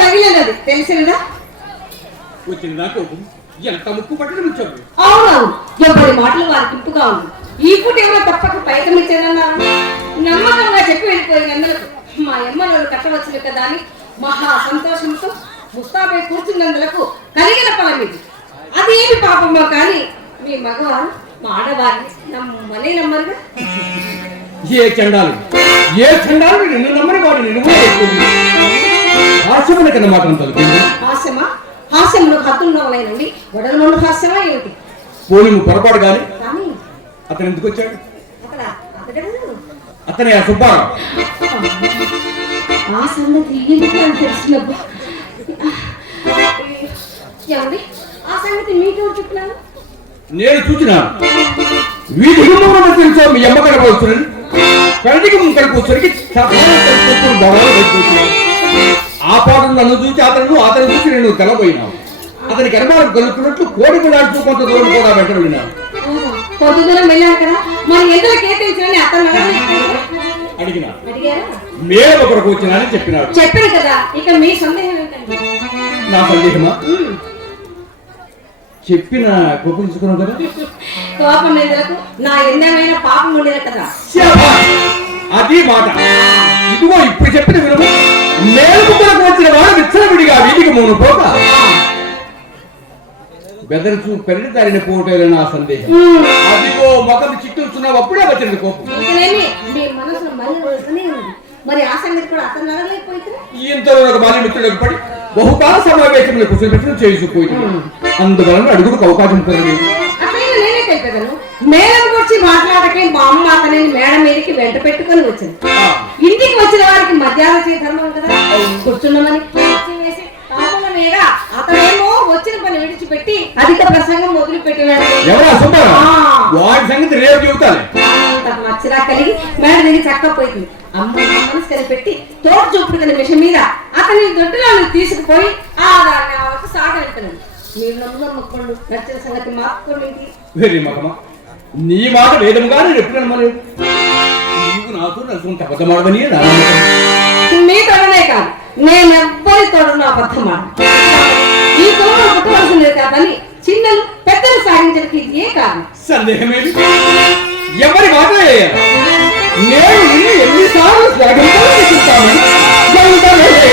తగిలినది. తెలిసినదా వచ్చిన ఎంత ముక్కు పట్టడం చెప్పు అవునవును. ఎవరి మాటలు వారికి ఇంపుగా ఉంది ఈ పూట ఎవరో తప్పక పైకమిచ్చారన్నారు నమ్మకంగా చెప్పి వెళ్ళిపోయిన అందరకు మా అమ్మ నన్ను కట్టవచ్చును కదా అని మహా సంతోషంతో ముస్తాబై కూర్చున్నందులకు కలిగిన ఫలం ఇది. అది ఏమి పాపమో కానీ మీ మగవారు మా ఆడవారిని నమ్మనే నమ్మరుగా. ఏ చండాలు? ఏ చండాలు? నిన్ను నమ్మని ఆశమైన కన్నా మాత్రం తలుపింది. హాస్యమా? హాస్యంలో హత్తున్నవలేనండి వడల నుండి హాస్యమా ఏమిటి? పోనీ నువ్వు పొరపాటు కానీ అతను ఎందుకు వచ్చాడు? అతనే ఆ సుబ్బారావు. ఆ సంగతి ఎందుకు అని తెలిసినప్పుడు ఏమండి? ఆ సంగతి మీకు చెప్పినాను నేను చూసినాను వీధి గుమ్మంలో తెలుసా మీ అమ్మ కడప వస్తుంది కంటికి ముంకడికి వచ్చరికి ఆ పాటను నన్ను చూసి అతను అతను చూసి నేను తెలబోయినావు అతనికి అనుమానం కలుగుతున్నట్లు కోడి గుడాడుతూ కొంత దూరం కూడా వెంటబడినాను పొద్దుదూరం వెళ్ళాను కదా. మరి ఎందుకు అతను. అడిగినా. ఒకరికి వచ్చినానని చెప్పినాడు. చెప్పాను కదా ఇక మీ సందేహం ఏంటండి? నా సందేహమా. చెప్పిన కోపించుకున్నావు కదా? కోపం నా ఎందమైన పాపం ఉండిన కదా! అది మాట. ఇదిగో ఇప్పుడు చెప్పిన వినము నేను మూడు పోక బెదరుచు పెరటి దారిన పోటేల నా సందేహం. ఉమ్. అదిగో మగం చిట్టుచున్నావు అప్పుడే వచ్చింది కోపం. మరి ఆ సంగతి కూడా అతను ఇంతలో ఒక బాల్య మిత్రులకు పడి బహుకాల సమావేశంలో కుశల పెట్టిన చేసుకుపోయింది అందువలన అడుగులకు అవకాశం తెలిపేదాను మేడం వచ్చి మాట్లాడకే మా అమ్మ అతనిని మేడం మీదకి వెంట పెట్టుకొని వచ్చింది. ఇంటికి వచ్చిన వారికి మధ్యాహ్నం ధర్మం కదా. కూర్చున్నామని. సంగతి రేపు చెబుతాను. మచ్చరా కలిగి మేడ దిగి చక్కపోయింది అమ్మ మనసు కనిపెట్టి తోడు చూపుడు మిషన్ మీద అతని దొడ్డులో తీసుకుపోయి ఆ దాన్ని ఆ వరకు సాగలిపినాడు మీరు నమ్ము నమ్మకండు నచ్చిన సంగతి మాత్రం వెరీ మగమా నీ మాట వేదముగా నేను ఎప్పుడు నమ్మలేదు. నీవు నాతో నలుసుకుంటే అబద్ధమాడదని నా నమ్మకం. మీ తొడనే కాదు నేను ఎవ్వరి తోడను. ఈ తోడు పుట్టవలసిందే కాదని చిన్నలు పెద్దలు సాగించడానికి ఇది ఏ కారణం? సందేహమేమి ఎవరి మాట వేయాలి నేను నిన్ను ఎన్నిసార్లు స్వాగతం చూస్తాను కలిగిరే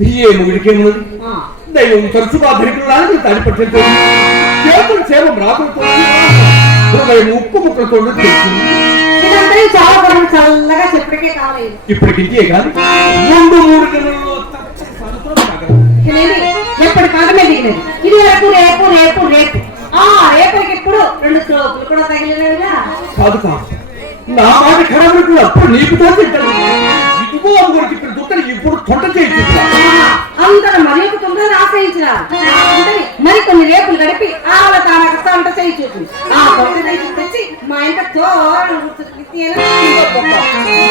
ఏ ముడికేమున్నది ఆ, దైవం తరచుగా భేటులానికి తడిపట్టింది చేతులు సేవ రాత్రులతో హృదయం ఉక్కు ముక్కలతో తెలిసింది ఇదంతా చాలా పనులు చల్లగా చెప్పడికే కాలేదు ఇప్పటికి ఇంతే కాదు రెండు మూడు నెలల్లో ఎప్పటి దిగినది ఇది వరకు రేపు రేపు రేపు ఆ రేపటికి ఇప్పుడు రెండు స్లోపులు కూడా తగిలినవిగా కాదు కాదు నా మాట ఖరాబు అప్పుడు నీకు తోచింటాను ఇదిగో అందుకొరకు ఇప్పుడు దుట్టని ఇప్పుడు తొంట చేయించు. అంతట మరి ఒక తొందరగా ఆశ్రయించిన మరి కొన్ని రేపులు గడిపి ఆవిడ తాన కష్టాలంట చేయి చూపి ఆ తెచ్చి మా ఇంట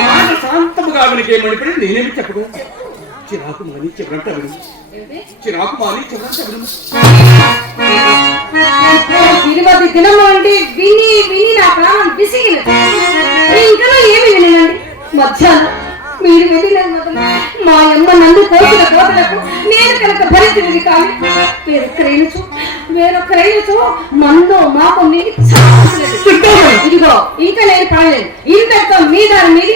మాట శాంతముగా ఆమెకి ఏమనిపడి నేనేమి చెప్పడు చిరాకు మాని చివరంట విడు చిరాకు మాని చివరంట విడు తిరుపతి దినం నుండి విని విని నా ప్రాణం విసిగినది. ఇంకా ఏమి వినండి మధ్యాహ్నం మీరు వెళ్ళిన మా అమ్మ నందు కోసిన కోతలకు నేను కనుక భరించినది కానీ వేరొక్కరైనచు వేరొక్కరైనచు మందో మాకు చావసినది. ఇదిగో ఇంకా నేను పడలేదు ఇంతటితో మీ దాని మీది.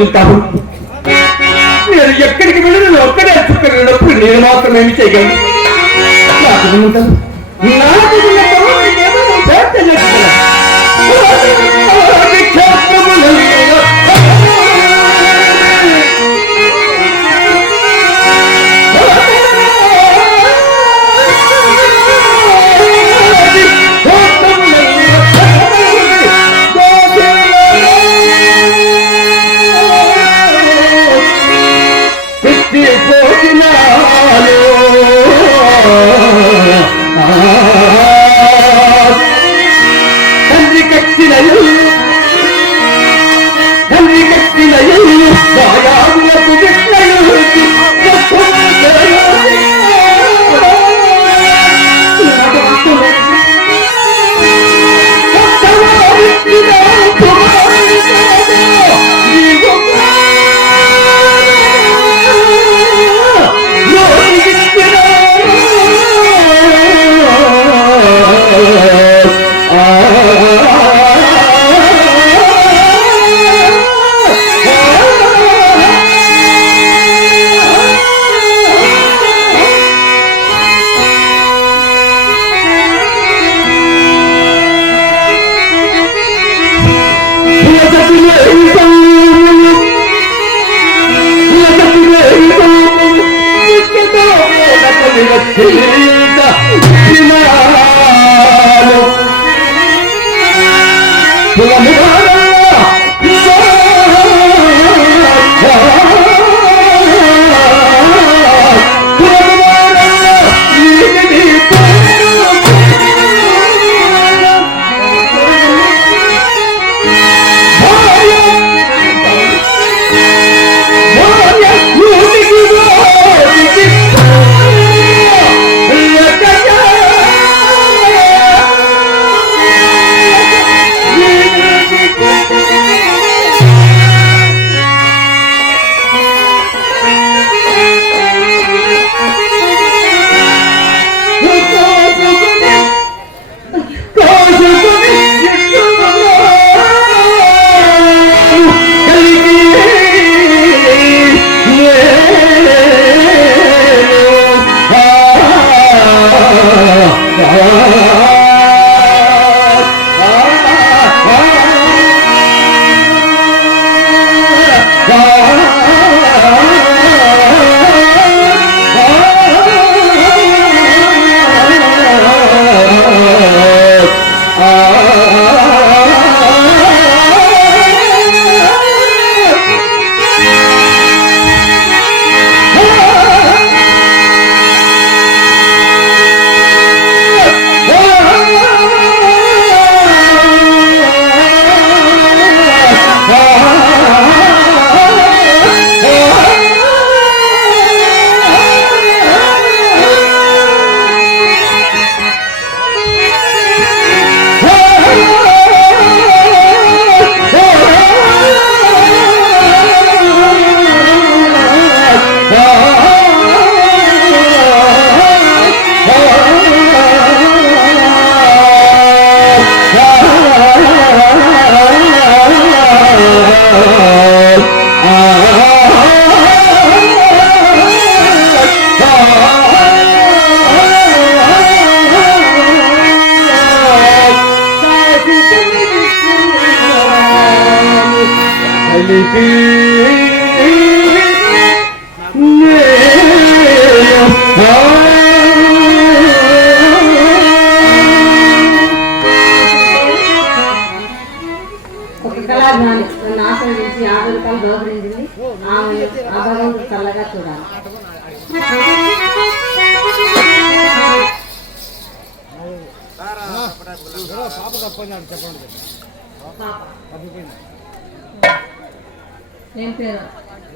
చూసుకుంటాను నేను ఎక్కడికి వెళ్ళిన ఒక్కడే చుక్కడినప్పుడు నేను మాత్రం ఏమి చేయగలను నాకు నాకు